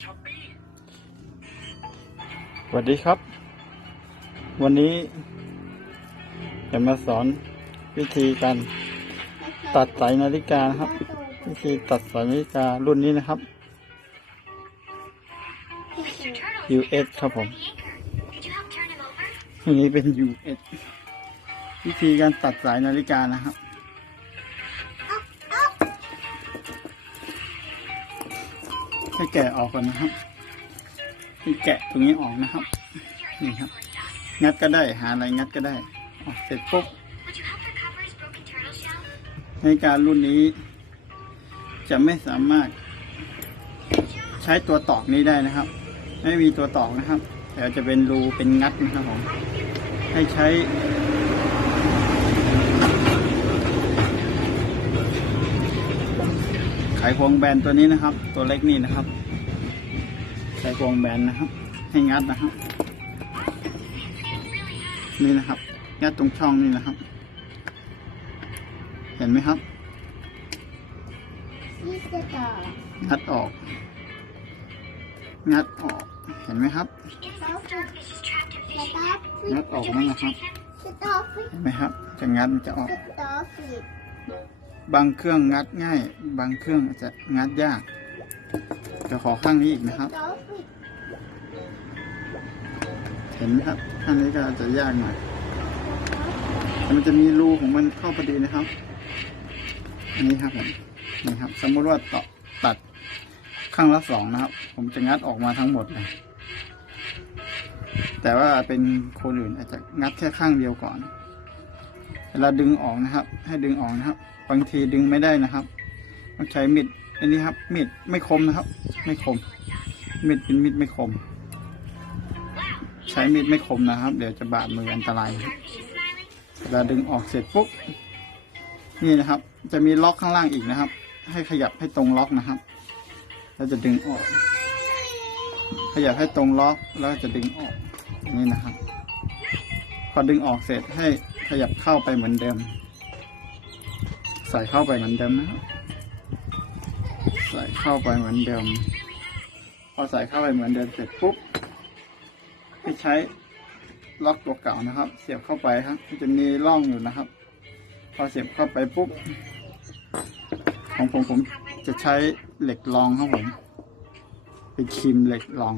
สวัสดีครับ วันนี้จะมาสอนวิธีการตัดสายนาฬิกานะครับ วิธีตัดสายนาฬิการุ่นนี้นะครับ US ครับผม Could you help turn him over? อันนี้เป็น US วิธีการตัดสายนาฬิกานะครับ ให้แกะออกก่อนนะครับให้แกะตรงนี้ออกนะครับ นี่ครับ งัดก็ได้หาอะไรงัดก็ได้ออกเสร็จปุ๊บ Would you help recover his broken turtle shell? นการรุ่นนี้ จะไม่สามารถ ใช้ตัวตอกนี้ได้นะครับ ไม่มีตัวตอกนะครับ แต่จะเป็นรูเป็นงัดนะครับผมให้ใช้ ไขควงแบนตัวนี้นะครับ ตัวเล็กนี่นะครับไขควงแบนนะครับ ให้งัดนะครับ นี่นะครับ งัดตรงช่องนี่นะครับ เห็นไหมครับงัดออก งัดออก เห็นไหมครับ งัดออกนั่นนะครับ เห็นไหมครับ จะงัดมันจะออก บางเครื่องงัดง่าย บางเครื่องอาจจะงัดยากจะขอข้างนี้อีกนะครับ เห็นไหมครับข้างนี้ก็อาจจะยากหน่อยแต่มันจะมีรูของมันเข้าพอดีนะครับ อันนี้ครับผมนี่ครับ สมมติว่าต่อตัดข้างละสองนะครับ ผมจะงัดออกมาทั้งหมดเลยแต่ว่าเป็นคนอื่นอาจจะงัดแค่ข้างเดียวก่อนเวลาดึงออกนะครับ ให้ดึงออกนะครับ บางทีดึงไม่ได้นะครับต้องใช้มีดอันนี้ครับมีดไม่คมนะครับ ไม่คมมีดเป็นมีดไม่คม ใช้มีดไม่คมนะครับ เดี๋ยวจะบาดมืออันตรายนะครับ She's smiling. เวลาดึงออกเสร็จปุ๊บนี่นะครับ จะมีล็อกข้างล่างอีกนะครับ ให้ขยับให้ตรงล็อกนะครับ แล้วจะดึงออก ขยับให้ตรงล็อกแล้วจะดึงออกนี่นะครับ พอดึงออกเสร็จให้ขยับเข้าไปเหมือนเดิม ใส่เข้าไปเหมือนเดิมนะครับใส่เข้าไปเหมือนเดิม พอใส่เข้าไปเหมือนเดิมเสร็จปุ๊บให้ใช้ล็อกตัวเก่านะครับ เสียบเข้าไปครับจะมีร่องอยู่นะครับ พอเสียบเข้าไปปุ๊บของผมผมจะใช้เหล็กรองครับผมเป็นครีมเหล็กรอง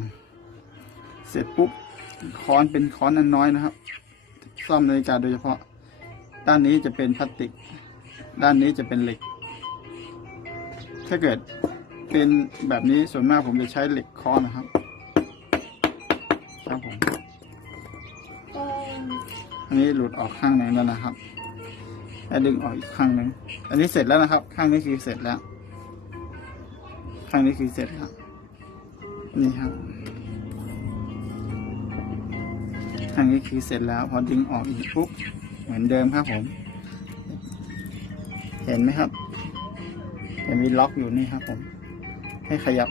เสร็จปุ๊บค้อนเป็นค้อนอันน้อยนะครับ ซ่อมนาฬิกาโดยเฉพาะ ด้านนี้จะเป็นพลาสติก ด้านนี้จะเป็นเหล็ก ถ้าเกิดเป็นแบบนี้ส่วนมากผมจะใช้เหล็กค้อนนะครับ ครับผม อันนี้หลุดออกข้างหนึ่งแล้วนะครับแล้วดึงออกอีกข้างหนึ่ง อันนี้เสร็จแล้วนะครับ ข้างนี้คือเสร็จแล้ว ข้างนี้คือเสร็จแล้ว นี่ครับ ข้างนี้คือเสร็จแล้ว พอดึงออกอีกปุ๊บ เหมือนเดิมครับผม เห็นไหมครับจะมีล็อกอยู่นี่ครับผม ให้ขยับ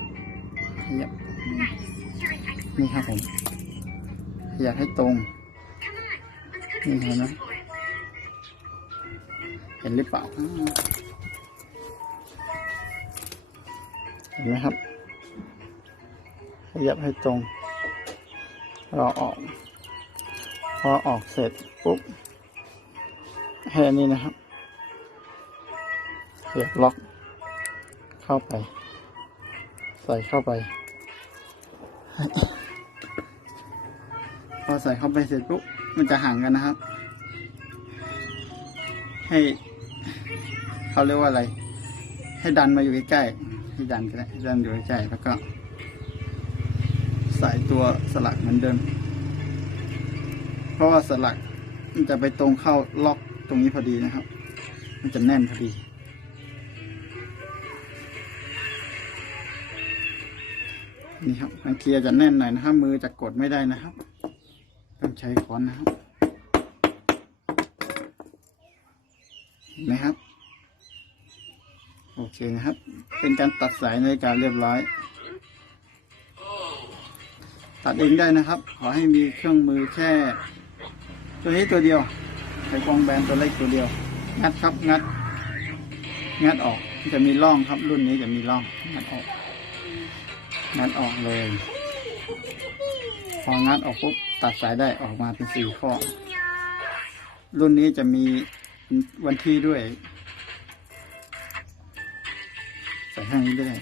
ขยับ นี่ครับผม ขยับให้ตรง Come on, let's cook some Mhm. dishes for him. เห็นหรือเปล่าเห็นไหมครับ ขยับให้ตรง รอออก พอออกเสร็จปุ๊บให้อันนี้นะครับ เสียบล็อก เข้าไป ใส่เข้าไป พอใส่เข้าไปเสร็จปุ๊บมันจะห่างกันนะครับ ให้เขาเรียกว่าอะไร ให้ดันมาอยู่ใกล้ๆให้ดันก็ได้ดันอยู่ใกล้ๆแล้วก็ ใส่ตัวสลักเหมือนเดิม เพราะว่าสลักมันจะไปตรงเข้าล็อกตรงนี้พอดีนะครับ มันจะแน่นพอดี นี่ครับบางทีอาจจะแน่นหน่อยนะครับมือจะกดไม่ได้นะครับ ต้องใช้ค้อนนะครับนไหมครับ โอเคนะครับ เป็นการตัดสายในการเรียบร้อย ตัดเองได้นะครับ ขอให้มีเครื่องมือแค่ ตัวนี้ตัวเดียวไขควงแบนตัวเล็กตัวเดียว งัดครับงัด งัดออก จะมีร่องครับรุ่นนี้จะมีร่องงัดออก งัดออกเลย พองัดออกปุ๊บตัดสายได้ออกมาเป็นสี่ข้อ รุ่นนี้จะมีวันที่ด้วย ใส่ข้างนี้ด้วย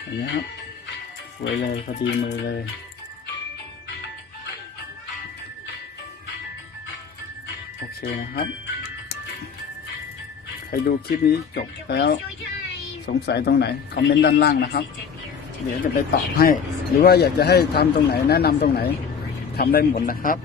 เห็นไหมครับสวยเลยพอดีมือเลยโอเคนะครับ ครดูคลิปนี้จบแล้วสงสัยตรงไหน คอมเมนต์ด้านล่างนะครับ เดี๋ยวจะไปตอบให้ หรือว่าอยากจะให้ทำตรงไหนแนะนำตรงไหนทำได้หมดนะครับ